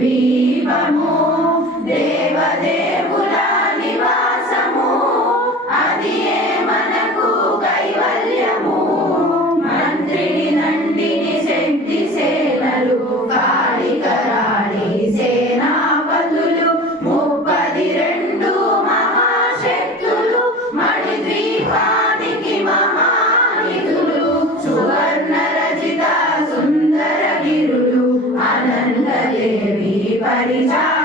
దీపము దేవదేవుల Daddy, Daddy.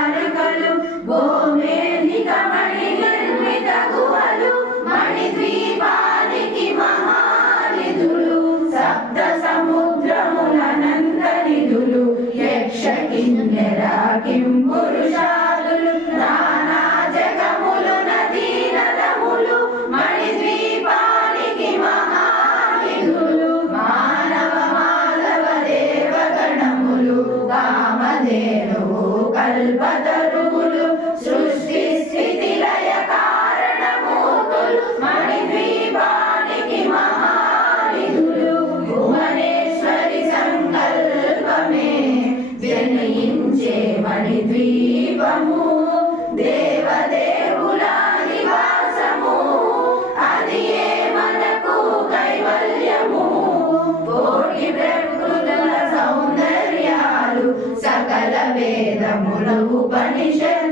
మూలములు ఉపనిషత్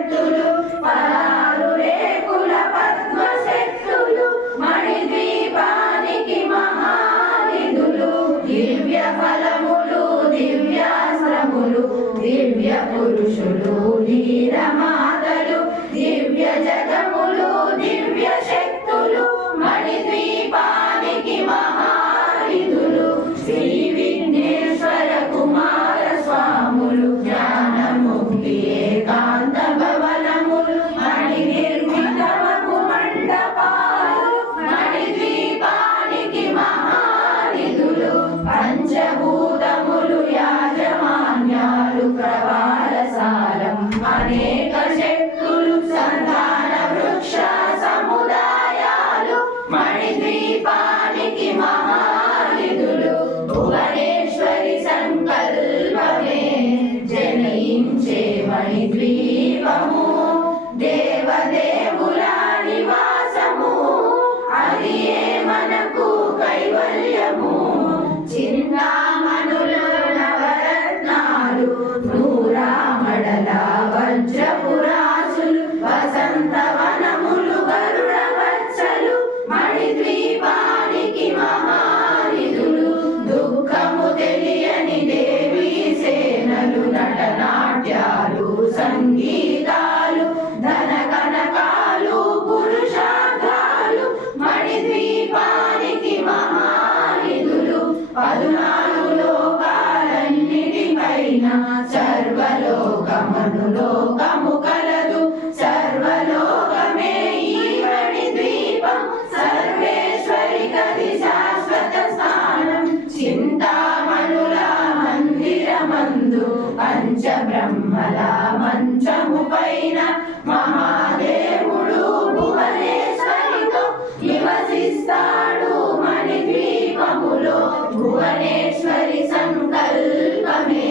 భువనేశ్వరి సంకల్పమే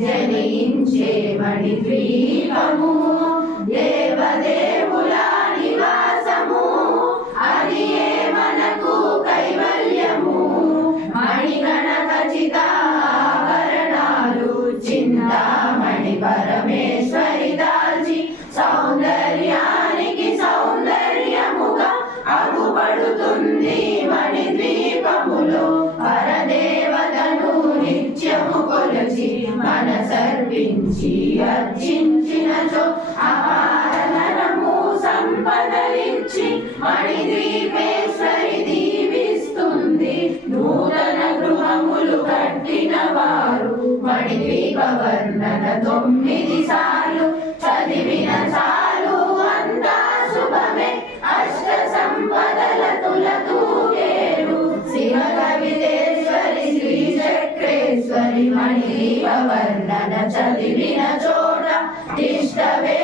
జనించే మణి ద్వీపము దేవదేవుల నివాసము అది మనకు కైవల్యము? మణిగణ ఖచ్చితాభరణాలు చింతామణి పరమే అర్జించినచో అపార నరము సంపదలించి మణిద్వీపేశ్వరి దీవిస్తుంది నూతన గృహములు కట్టిన వారు మణిద్వీప వర్ణన తొమ్మిది సార్లు చదివిన సార్లు సంగీత వర్ణన చదివిన చోట తిష్టవే